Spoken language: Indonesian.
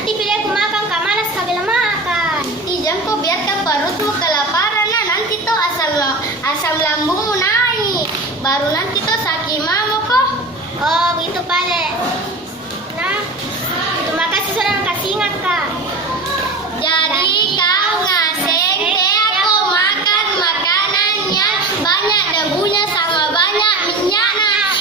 Nanti pilih aku makan, kak malas kak bilang makan. Jangan kau biarkan perutmu kelaparan. Nah, nanti tuh asam lambungmu naik. Baru nanti tuh sakit mama kok. Oh begitu pale. Nah, terima kasih sudah kasih ingat kak. Jadi kau ngasih aku makan makanan yang banyak debunya sama banyak minyaknya.